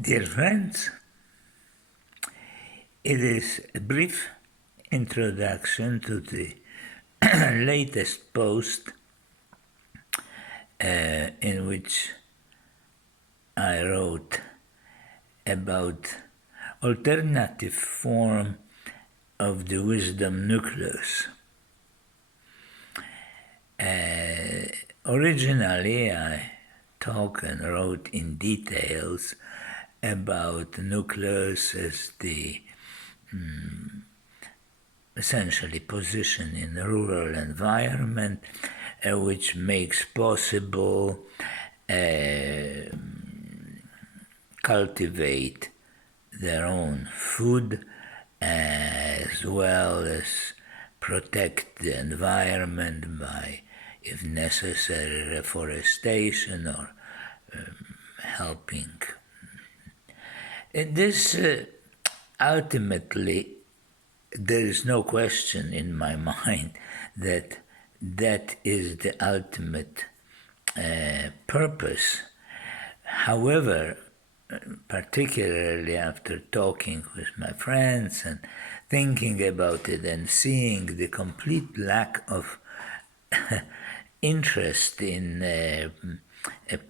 Dear friends, it is a brief introduction to the latest post in which I wrote about alternative form of the wisdom nucleus. Originally, I talked and wrote in details about nucleus as the essentially position in a rural environment, which makes possible cultivate their own food as well as protect the environment by, if necessary, reforestation or helping. This ultimately, there is no question in my mind that that is the ultimate purpose. However, particularly after talking with my friends and thinking about it and seeing the complete lack of interest in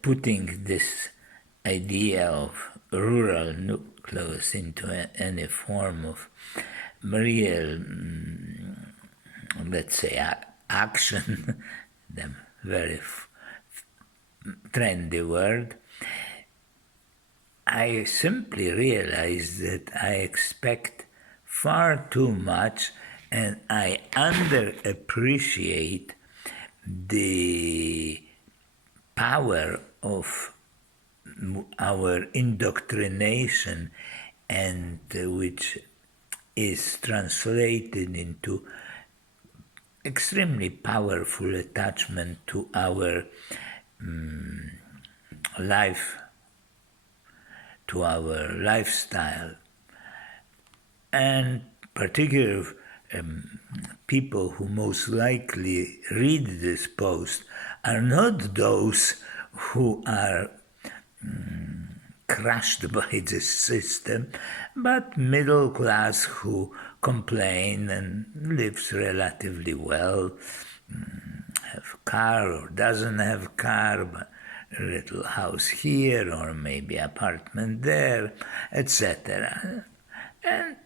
putting this idea of rural nucleus into any form of real, let's say, action, the very trendy word, I simply realized that I expect far too much and I underappreciate the power of our indoctrination and which is translated into extremely powerful attachment to our life, to our lifestyle, and particularly people who most likely read this post are not those who are crushed by this system, but middle class who complain and lives relatively well, have car or doesn't have car, but a little house here or maybe apartment there, etc. And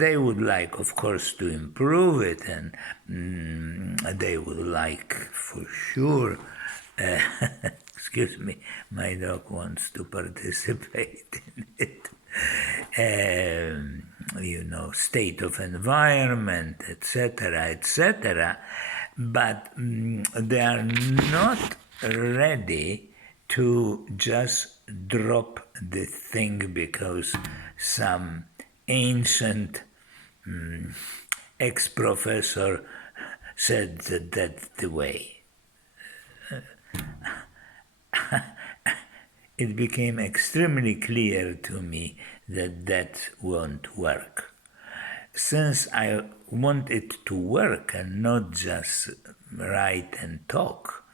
they would like, of course, to improve it, and they would like, for sure, excuse me, my dog wants to participate in it, state of environment, etc., etc., but they are not ready to just drop the thing because some ancient ex-professor said that that's the way. It became extremely clear to me that that won't work. Since I want it to work and not just write and talk,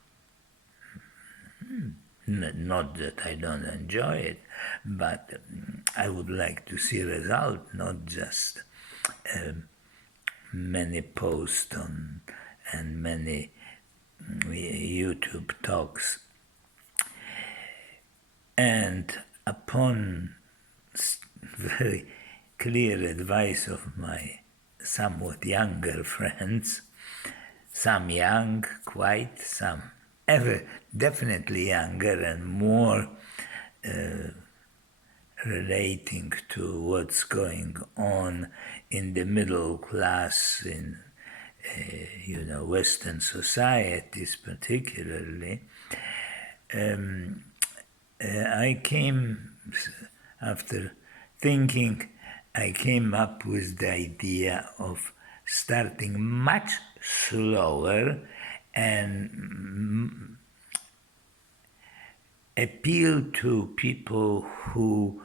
not that I don't enjoy it, but I would like to see result, not just many posts and many YouTube talks. And upon very clear advice of my somewhat younger friends, some young, quite, some ever definitely younger and more relating to what's going on in the middle class in Western societies particularly. I came, after thinking, I came up with the idea of starting much slower and appeal to people who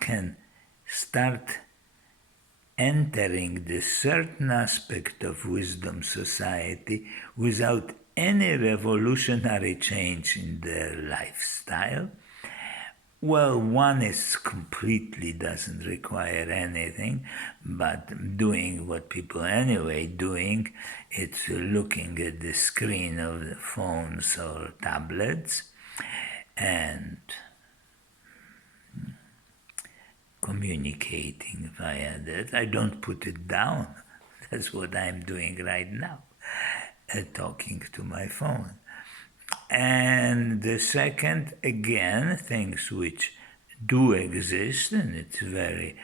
can start entering the certain aspect of wisdom society without any revolutionary change in their lifestyle. Well, one is completely doesn't require anything, but doing what people anyway doing, it's looking at the screen of the phones or tablets and communicating via that. I don't put it down. That's what I'm doing right now, talking to my phone. And the second, again, things which do exist, and it's very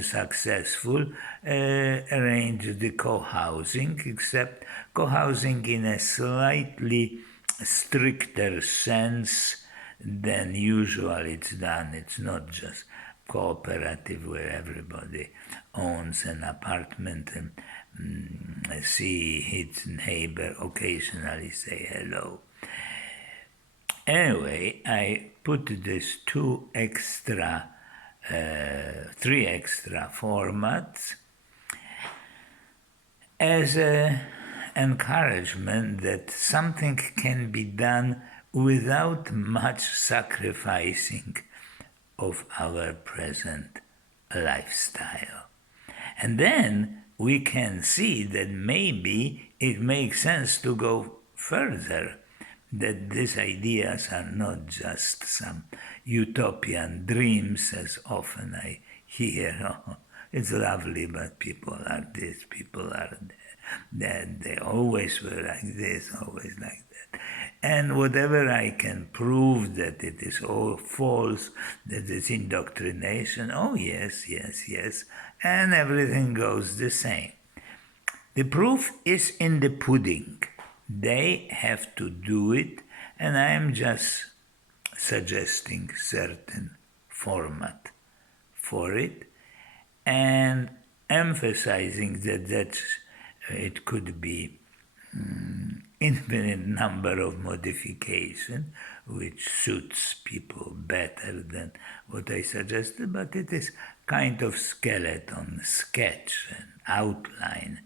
successful, arrange the co-housing, except co-housing in a slightly stricter sense than usually it's done. It's not just cooperative where everybody owns an apartment and see its neighbor occasionally say hello. Anyway, I put these three extra formats as an encouragement that something can be done without much sacrificing of our present lifestyle. And then we can see that maybe it makes sense to go further, that these ideas are not just some utopian dreams, as often I hear. Oh, it's lovely, but people are this, people are that, they always were like this, always like that. And whatever I can prove that it is all false, that it's indoctrination, oh yes, yes, yes, and everything goes the same. The proof is in the pudding. They have to do it, and I am just suggesting certain format for it and emphasizing that it could be infinite number of modification which suits people better than what I suggested, but it is kind of skeleton, sketch, and outline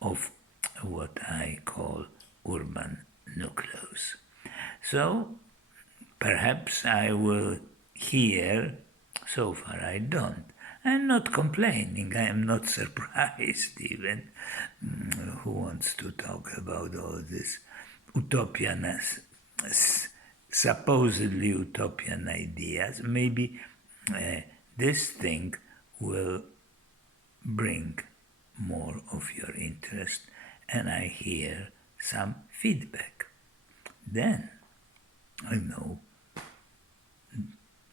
of what I call urban nucleus. So perhaps I will hear, so far I don't. I'm not complaining, I am not surprised even. Who wants to talk about all this utopian, supposedly utopian ideas? Maybe this thing will bring more of your interest and I hear some feedback. Then I know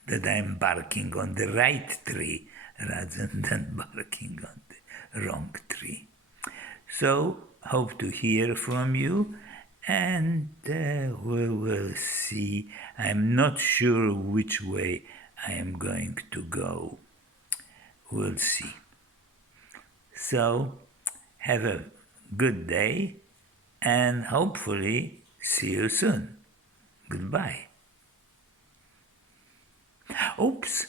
that I'm barking on the right tree rather than barking on the wrong tree. So, hope to hear from you, and we will see. I'm not sure which way I am going to go. We'll see. So, have a good day, and hopefully see you soon. Goodbye. Oops,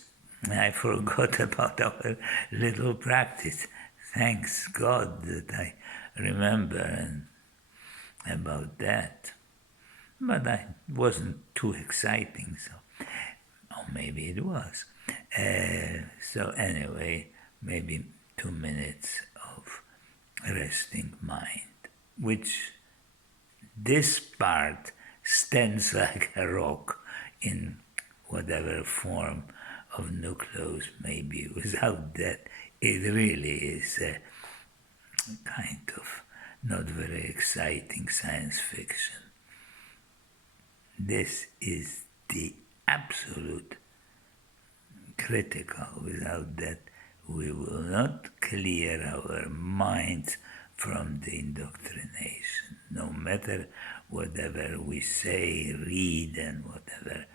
I forgot about our little practice. Thanks God that I remember about that. But I wasn't too exciting, so, or maybe it was. So anyway, maybe 2 minutes of resting mind, which this part stands like a rock in whatever form of nucleus may be. Without that, it really is a kind of not very exciting science fiction. This is the absolute critical. Without that, we will not clear our minds from the indoctrination, no matter whatever we say, read, and whatever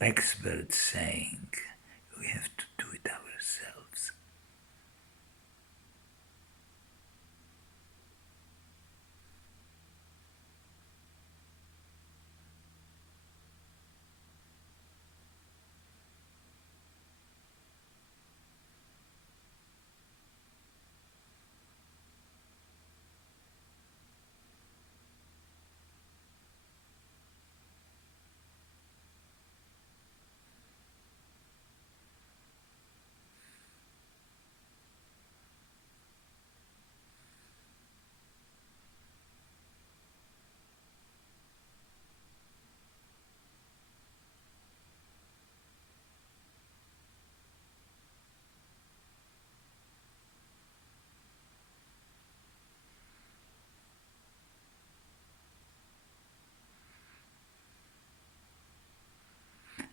experts saying. We have to do it ourselves.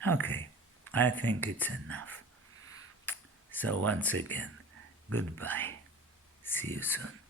Okay, I think it's enough. So once again, goodbye. See you soon.